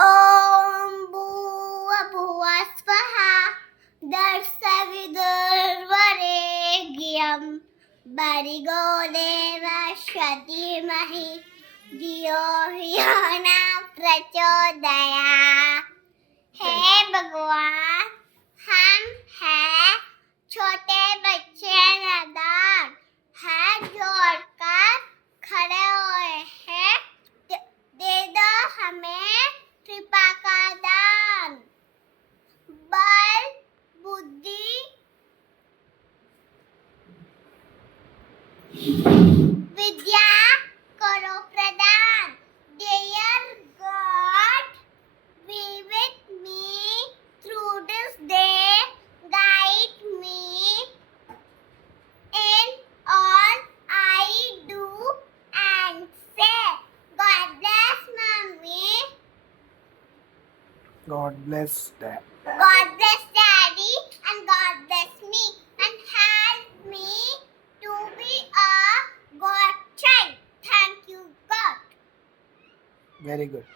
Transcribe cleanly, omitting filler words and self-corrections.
ॐ भूर्भुवः स्वः दर्शविदुर्वरेण्यं भर्गो देवस्य धीमहि धियो यो न प्रचोदयात्। हे भगवान, हम हैं छोटे बच्चे नादान, हाथ जोड़कर खड़े हुए हैं। दे दो हमें कृपा का दान। बल बुद्धि विद्या करो प्रदान। Dear God, be with me through this day. Guide me in all I do and say. God bless mommy. God bless Dad. God bless daddy and God bless me and help me to be a God child. Thank you, God. Very good.